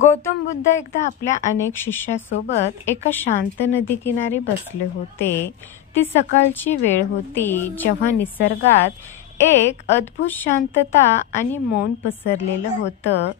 गौतम बुद्ध एकदा आपल्या अनेक शिष्यासोबत एका शांत नदीकिनारी बसले होते. ती सकाळची वेळ होती, जेव्हा निसर्गात एक अद्भुत शांतता आणि मौन पसरलेलं होतं.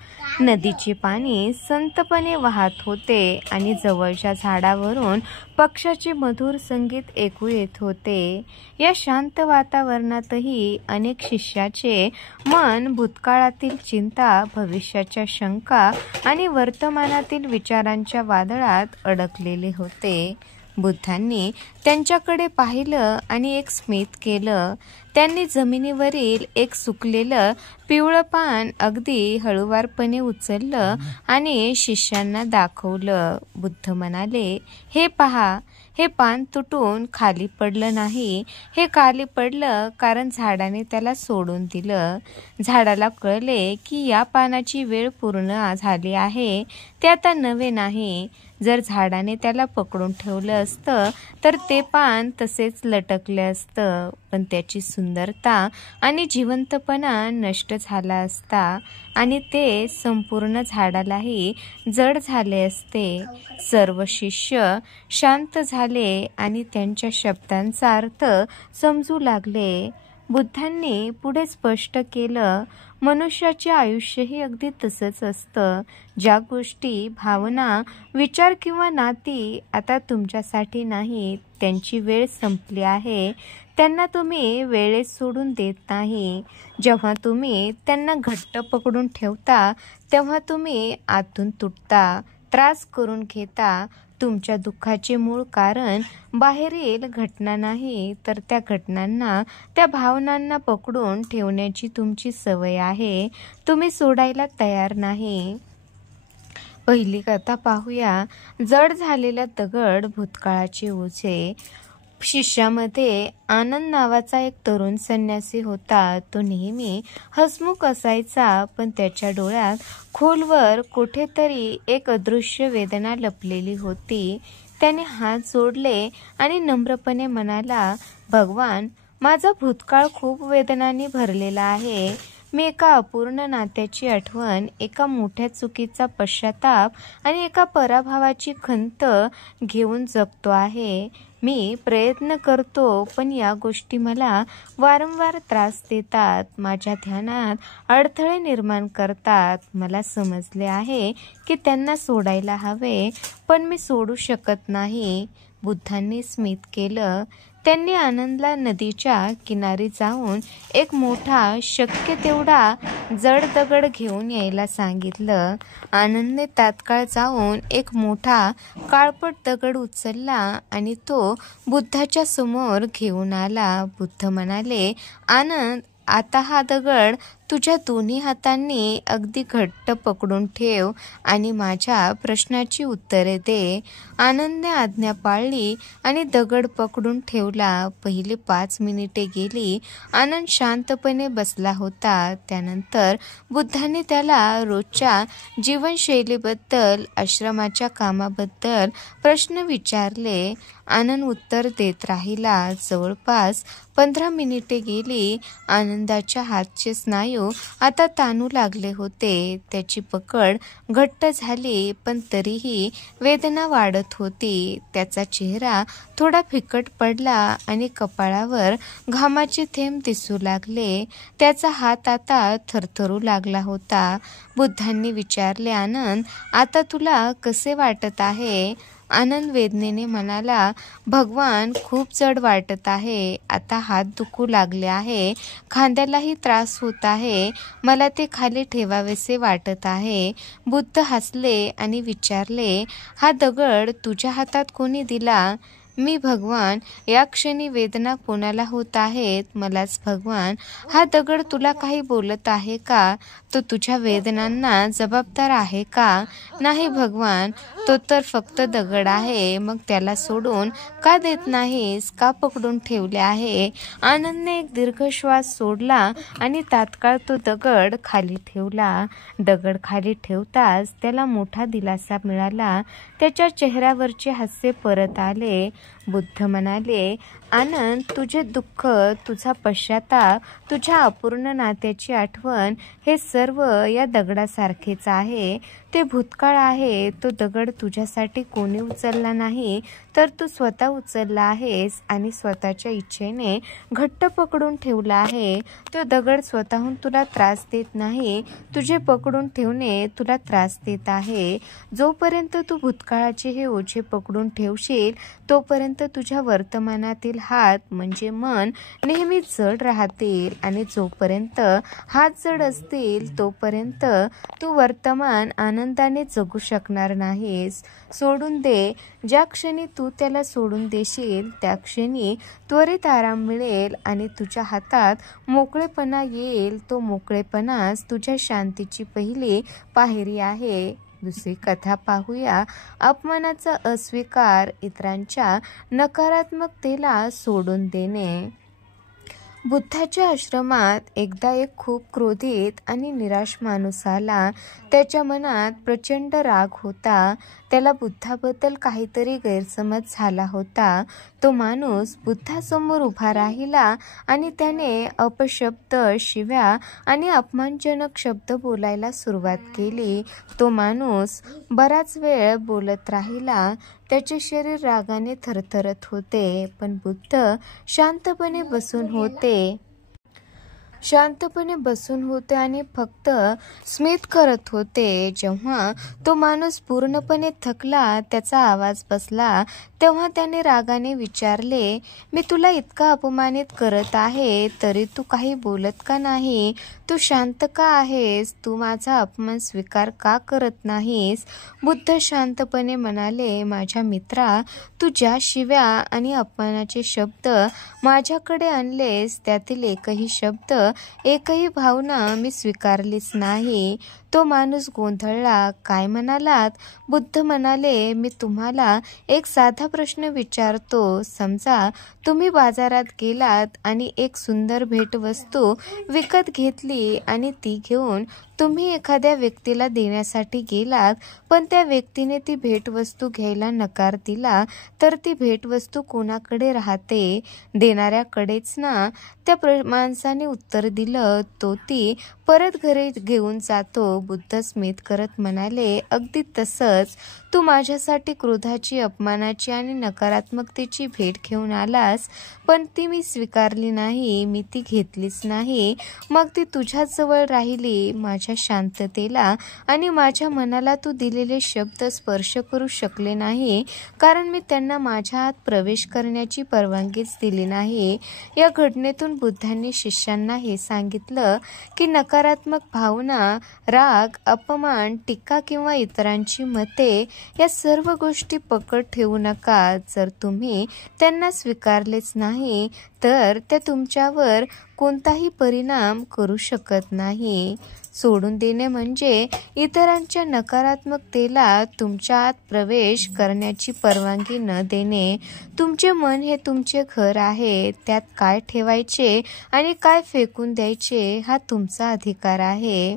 नदीचे पाणी संतपणे वाहत होते आणि जवळच्या झाडावरून पक्ष्याचे मधुर संगीत ऐकू येत होते. या शांत वातावरणातही अनेक शिष्याचे मन भूतकाळातील चिंता, भविष्याच्या शंका आणि वर्तमानातील विचारांच्या वादळात अडकलेले होते. बुद्धांनी त्यांच्याकडे पाहिलं आणि एक स्मित केलं. त्यांनी जमिनीवरील एक सुकलेलं पिवळं पान अगदी हळुवारपणे उचललं आणि शिष्यांना दाखवलं. बुद्ध म्हणाले, "हे पहा, हे पान तुटून खाली पडलं नाही. हे खाली पडलं कारण झाडाने त्याला सोडून दिलं. झाडाला कळले की या पानाची वेळ पूर्ण झाली आहे. ते आता नवे नाही. जर झाडाने त्याला पकडून ठेवलं असतं तर ते पान तसेच लटकले असतं, पण त्याची सुंदरता आणि जिवंतपणा नष्ट झाला असता आणि ते संपूर्ण झाडालाही जड झाले असते." सर्व शिष्य शांत झाले आणि त्यांच्या शब्दांचा अर्थ समजू लागले. बुद्धांनी पुढे स्पष्ट केलं, "मनुष्याचे आयुष्यही अगदी तसंच असतं. ज्या गोष्टी, भावना, विचार किंवा नाती आता तुमच्यासाठी नाहीत, त्यांची वेळ संपली आहे. त्यांना तुम्ही वेळेत सोडून देत नाही. जेव्हा तुम्ही त्यांना घट्ट पकडून ठेवता, तेव्हा तुम्ही आतून तुटता, त्रास करून घेता. तुमच्या दुःखाचे मूळ कारण बाहेरील घटना नाही, तर त्या घटनांना, त्या भावनांना पकडून ठेवण्याची तुमची सवय आहे. तुम्ही सोडायला तयार नाही." पहिली कथा पाहूया. जड झालेला दगड, भूतकाळाचे ओझे. शिष्यामध्ये आनंद नावाचा एक तरुण संन्यासी होता. तो नेहमी हसमुख असायचा, पण त्याच्या डोळ्यात खोलवर कुठेतरी एक अदृश्य वेदना लपलेली होती. त्याने हात जोडले आणि नम्रपणे म्हणाला, "भगवान, माझा भूतकाळ खूप वेदनांनी भरलेला आहे. मी एका अपूर्ण नात्याची आठवण, एका मोठ्या चुकीचा पश्चाताप आणि एका पराभवाची खंत घेऊन जगतो आहे. मी प्रयत्न करतो, पण या गोष्टी मला वारंवार त्रास देतात, माझ्या ध्यानात अडथळे निर्माण करतात. मला समजले आहे की त्यांना सोडायला हवे, पण मी सोडू शकत नाही." बुद्धांनी स्मित केलं. त्यांनी आनंदला नदीच्या किनारी जाऊन एक मोठा, शक्य तेवढा जड दगड घेऊन यायला सांगितलं. आनंदने तात्काळ जाऊन एक मोठा, काळपट दगड उचलला आणि तो बुद्धाच्या समोर घेऊन आला. बुद्ध म्हणाले, "आनंद, आता हा दगड तुझ्या दोन्ही हातांनी अगदी घट्ट पकडून ठेव आणि माझ्या प्रश्नाची उत्तरे दे." आनंदने आज्ञा पाळली आणि दगड पकडून ठेवला. पहिली 5 मिनिटे गेली. आनंद शांतपणे बसला होता. त्यानंतर बुद्धांनी त्याला रोजच्या जीवनशैलीबद्दल, आश्रमाच्या कामाबद्दल प्रश्न विचारले. आनंद उत्तर देत राहिला. जवळपास 15 मिनिटे गेली. आनंदाच्या हातचे स्नायू आता ताणू लागले होते. त्याची पकड घट्ट झाली, पण तरीही वेदना वाढत होती. त्याचा चेहरा थोडा फिकट पडला आणि कपाळावर घामाचे थेंब दिसू लागले. त्याचा हात आता थरथरू लागला होता. बुद्धांनी विचारले, "आनंद, आता तुला कसे वाटत आहे?" आनंद वेदनेने म्हणाला, "भगवान, खूप जड वाटत आहे. आता हात दुखू लागले आहे. खांद्यालाही त्रास होत आहे. मला ते खाली ठेवावेसे वाटत आहे." बुद्ध हसले आणि विचारले, "हा दगड तुझ्या हातात कोणी दिला?" "मी, भगवान. या क्षणी वेदना कोणाला होत आहेत? मलाच, भगवान." "हा दगड तुला काही बोलत आहे का? तो तुझ्या वेदनांना जबाबदार आहे का?" "नाही, भगवान. तो तर फक्त दगड आहे. मग त्याला सोडून का देत नाहीस? का पकडून ठेवले आहे?" आनंदने एक दीर्घ श्वास सोडला आणि तात्काळ तो दगड खाली ठेवला. दगड खाली ठेवताच त्याला मोठा दिलासा मिळाला. त्याच्या चेहऱ्यावरचे हास्य परत आले. बुद्ध म्हणाले, "आनंद, तुझे दुःख, तुझा पश्चाताप, तुझ्या अपूर्ण नात्याची आठवण, हे सर्व या दगडासारखेच आहे. ते भूतकाळ आहे. तो दगड तुझ्यासाठी कोणी उचलला नाही, तर तू स्वतः उचलला आहेस आणि स्वतःच्या इच्छेने घट्ट पकडून ठेवला आहे. तो दगड स्वतःहून तुला त्रास देत नाही, तुझे पकडून ठेवणे तुला त्रास देत आहे. जोपर्यंत तू भूतकाळाचे हे ओझे पकडून ठेवशील, तोपर्यंत तुझ्या वर्तमानातील हात म्हणजे मन नेहमी जड राहतील आणि जोपर्यंत हात जड असतील तोपर्यंत तू वर्तमान आनंदाने जगू शकणार नाहीस. सोडून दे. ज्या क्षणी तू त्याला सोडून देशील त्या क्षणी त्वरित आराम मिळेल आणि तुझ्या हातात मोकळेपणा येईल. तो मोकळेपणाच तुझ्या शांतीची पहिली पायरी आहे. दुसरी कथा पाहूया. अपमानाचा अस्वीकार. इतरांच्या नकारात्मकतेला सोडून देणे. बुद्धाच्या आश्रमात एकदा एक खूप क्रोधित आणि निराश माणूस आला. त्याच्या मनात प्रचंड राग होता. त्याला बुद्धाबद्दल काहीतरी गैरसमज झाला होता. तो माणूस बुद्धासमोर उभा राहिला आणि त्याने अपशब्द, शिव्या आणि अपमानजनक शब्द बोलायला सुरुवात केली. तो माणूस बराच वेळ बोलत राहिला. त्याचे शरीर रागाने थरथरत होते, पण बुद्ध शांतपणे बसून होते आणि फक्त स्मित करत होते. जेव्हा तो माणूस पूर्णपणे थकला, त्याचा आवाज बसला, तेव्हा त्याने रागाने विचारले, मी तुला इतका अपमानित करत आहे तरी तू काही बोलत का नाही? तू शांत का आहेस? तू माझा अपमान स्वीकार का करत नाहीस? बुद्ध शांतपणे म्हणाले, माझ्या मित्रा, तू ज्या शिव्या आणि अपमानाचे शब्द माझ्याकडे आणलेस त्यातील एकही शब्द, एकही भावना मी स्वीकारलीच नाही. तो माणूस गोंधळला. काय म्हणालात? बुद्ध म्हणाले, मी तुम्हाला एक साधा प्रश्न विचारतो. समजा तुम्ही बाजारात गेलात आणि एक सुंदर भेटवस्तू विकत घेतली आणि ती घेऊन तुम्ही एखाद्या व्यक्तीला देण्यासाठी गेलात, पण त्या व्यक्तीने ती भेटवस्तू घ्यायला नकार दिला, तर ती भेटवस्तू कोणाकडे राहते? देणाऱ्याकडेच ना? त्या माणसाने उत्तर दिलं, तो ती परत घरी घेऊन जातो. बुद्ध स्मित करत म्हणाले, अगदी तसंच. तू माझ्यासाठी क्रोधाची, अपमानाची आणि नकारात्मकतेची भेट घेऊन आलास, पण ती मी स्वीकारली नाही, मी ती घेतलीच नाही. मग ती तुझ्याच जवळ राहिली. माझ्या शांततेला आणि माझ्या मनाला तू दिलेले शब्द स्पर्श करू शकले नाही, कारण मी त्यांना माझ्या आत प्रवेश करण्याची परवानगीच दिली नाही. या घटनेतून बुद्धांनी शिष्यांना हे सांगितलं की नकारात्मक भावना, राग, अपमान, टीका किंवा इतरांची मते या सर्व गोष्टी पकड ठेवू नका. जर तुम्ही त्यांना स्वीकारलेच नाही तर त्या तुमच्यावर कोणताही परिणाम करू शकत नाही. सोडून देणे म्हणजे इतरांच्या नकारात्मकतेला तुमच्या आत प्रवेश करण्याची परवानगी न देणे. तुमचे मन हे तुमचे घर आहे. त्यात काय ठेवायचे आणि काय फेकून द्यायचे हा तुमचा अधिकार आहे.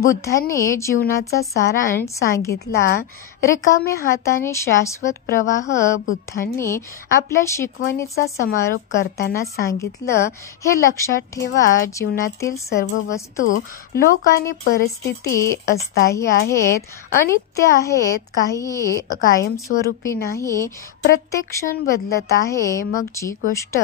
बुद्धांनी जीवनाचा सारांश सांगितला. रिकाम्या हाताने शाश्वत प्रवाह. बुद्धांनी आपल्या शिकवणीचा समारोप करताना सांगितलं, हे लक्षात ठेवा, जीवनातील सर्व वस्तू, लोक आणि परिस्थिती अस्थायी आहेत, अनित्य आहेत, काही कायमस्वरूपी नाही. प्रत्येक क्षण बदलत आहे. मग जी गोष्ट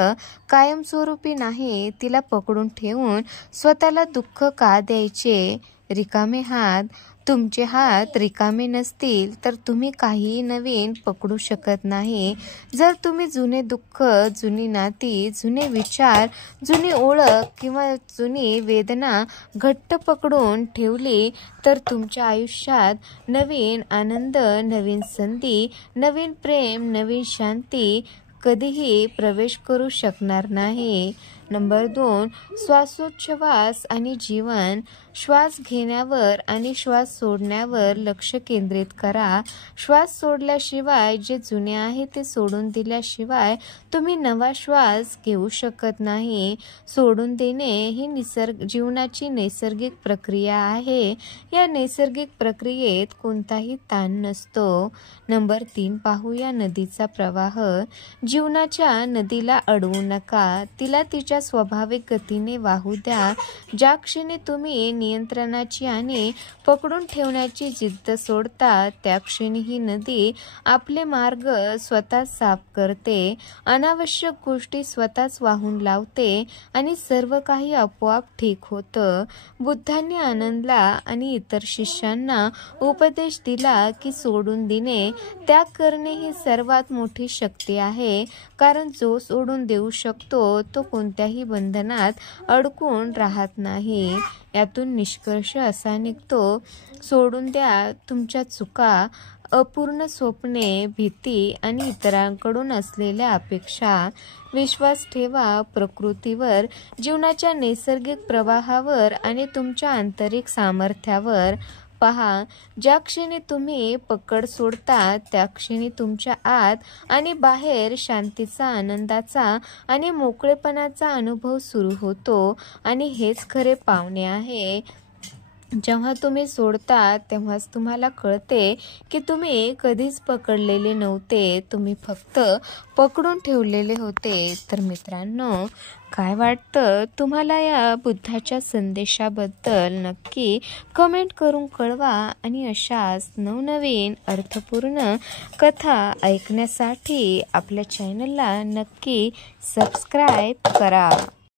कायमस्वरूपी नाही तिला पकडून ठेवून स्वतःला दुःख का द्यायचे? रिकामे हात. तुमचे हात रिकामे नसतील तर तुम्ही काहीही नवीन पकडू शकत नाही. जर तुम्ही जुने दुःख, जुनी नाती, जुने विचार, जुनी ओळख किंवा जुनी वेदना घट्ट पकडून ठेवली तर तुमच्या आयुष्यात नवीन आनंद, नवीन संधी, नवीन प्रेम, नवीन शांती कधीही प्रवेश करू शकणार नाही. नंबर 2, श्वासोच्छवास आणि जीवन. श्वास घेण्यावर आणि श्वास सोडण्यावर लक्ष केंद्रित करा. श्वास सोडल्याशिवाय, जे जुने आहे ते सोडून दिल्याशिवाय तुम्ही नवा श्वास घेऊ शकत नाही. सोडून देणे ही जीवनाची नैसर्गिक प्रक्रिया आहे. या नैसर्गिक प्रक्रियेत कोणताही ताण नसतो. नंबर 3 पाहूया नदीचा प्रवाह. जीवनाच्या नदीला अडवू नका. तिला तिच्या स्वाभाविक गतीने वाहू द्या. ज्या क्षणी तुम्ही नियंत्रणाची आणि पकडून ठेवण्याची जिद्द सोडता त्या क्षणी ही नदी आपले मार्ग स्वतःच साफ करते, अनावश्यक गोष्टी स्वतःच वाहून लावते आणि सर्व काही आपोआप ठीक होतं. बुद्धांनी आनंदला आणि इतर शिष्यांना उपदेश दिला की सोडून देणे, त्याग करणे ही सर्वात मोठी शक्ती आहे, कारण जो सोडून देऊ शकतो तो कोणत्याही बंधनात अडकून राहत नाही. यातून निष्कर्ष असा निघतो, सोडून द्या तुमच्या चुका, अपूर्ण स्वप्ने, भीती आणि इतरांकडून असलेल्या अपेक्षा. विश्वास ठेवा प्रकृतीवर, जीवनाच्या नैसर्गिक प्रवाहावर आणि तुमच्या आंतरिक सामर्थ्यावर. पहा, ज्या क्षणी तुम्ही पकड सोडता त्या क्षणी तुमच्या आत आणि बाहेर शांतीचा, आनंदाचा आणि मोकळेपणाचा अनुभव सुरू होतो. आणि हेच खरे पावणे आहे. जेव्हा तुम्ही सोडता तेव्हाच तुम्हाला कळते की तुम्ही कधीच पकडलेले नव्हते, तुम्ही फक्त पकडून ठेवलेले होते. तर मित्रांनो, काय वाटतं तुम्हाला या बुद्धाच्या संदेशाबद्दल? नक्की कमेंट करून कळवा आणि अशाच नवनवीन अर्थपूर्ण कथा ऐकण्यासाठी आपल्या चॅनलला नक्की सबस्क्राईब करा.